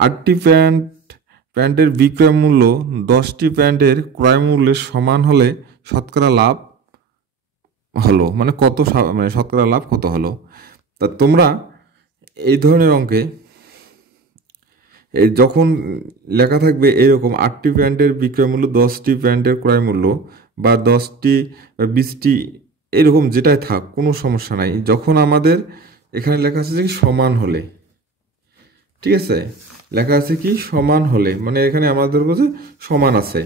8টি প্যান্টের বিক্রয় মূল্য 10টি প্যান্টের ক্রয় মূল্যের সমান হলে শতকরা লাভ হলো, মানে কত, মানে শতকরা লাভ কত হলো। তা তোমরা এই ধরনের অঙ্কে যখন লেখা থাকবে এরকম 8টি প্যান্টের বিক্রয় মূল্য 10টি প্যান্টের ক্রয় মূল্য, বা 10টি বা 20টি, এরকম যেটাই থাক কোনো সমস্যা নাই, যখন আমাদের এখানে লেখা আছে যে সমান হলে, ঠিক আছে, লেখা আছে কি সমান হলে, মানে এখানে আমাদের কাছে সমান আছে,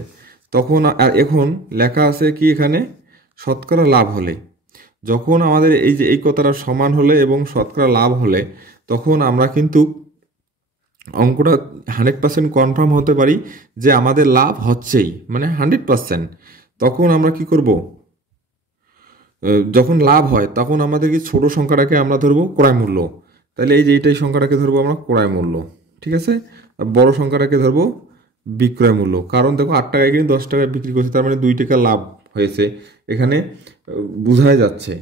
তখন আর এখন লেখা আছে কি এখানে শতকরা লাভ হলে, যখন আমাদের এই যে এই কথাটা সমান হলে এবং শতকরা লাভ হলে, তখন আমরা কিন্তু অঙ্কটা 100% কনফার্ম হতে পারি যে আমাদের লাভ হচ্ছেই, মানে 100%। তখন আমরা কি করব, যখন লাভ হয় তখন আমাদের কি ছোট সংখ্যাটাকে আমরা ধরবো ক্রয় মূল্য, তাহলে এই যে এইটাই সংখ্যাটাকে ধরবো আমরা ক্রয় মূল্য, ঠিক আছে। আর বড় সংখ্যাটাকে ধরবো বিক্রয় মূল্য, কারণ দেখো 8 টাকায় কিন্তু 10 টাকায় বিক্রি করছে, তার মানে 2 টাকা লাভ হয়েছে, এখানে বোঝাই যাচ্ছে।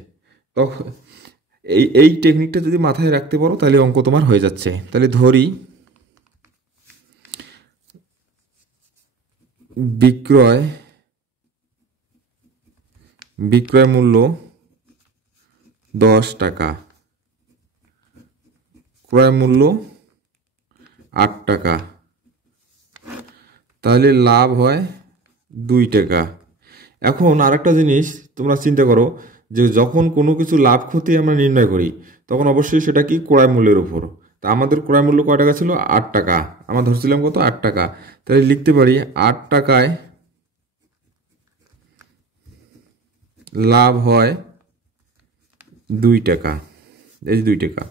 তখন এই টেকনিকটা যদি মাথায় রাখতে পারো তাহলে অঙ্ক তোমার হয়ে যাচ্ছে। তাহলে ধরি বিক্রয় মূল্য 10 টাকা, ক্রয় মূল্য 8 টাকা, তাহলে লাভ হয় 2 টাকা। এখন আরেকটা জিনিস তোমরা চিন্তা করো, যে যখন কোনো কিছু লাভ ক্ষতি আমরা নির্ণয় করি তখন অবশ্যই সেটা কি ক্রয় মূল্যের উপর। তা আমাদের ক্রয় মূল্য কয় টাকা ছিল, 8 টাকা, আমরা ধরছিলাম কত, 8 টাকা, তাহলে লিখতে পারি 8 টাকায় লাভ হয় 2 টাকা, এই 2 টাকা।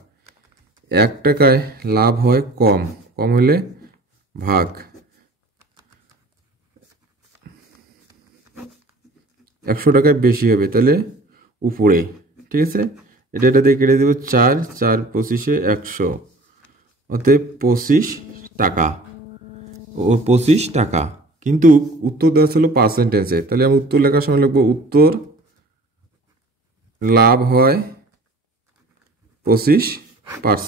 1 টাকায় লাভ হয় কম, কম হলে ভাগ, 100 টাকায় বেশি হবে তাহলে উপরে, ঠিক আছে। এটা দিয়ে কেটে দেবো 4, 4 25-এ 100, অতএব 25 টাকা, ও 25 টাকা। কিন্তু উত্তর দেওয়া ছিল পার্সেন্টেজে, তাহলে আমি উত্তর লেখার সময় লিখবো উত্তর লাভ হয় 25%।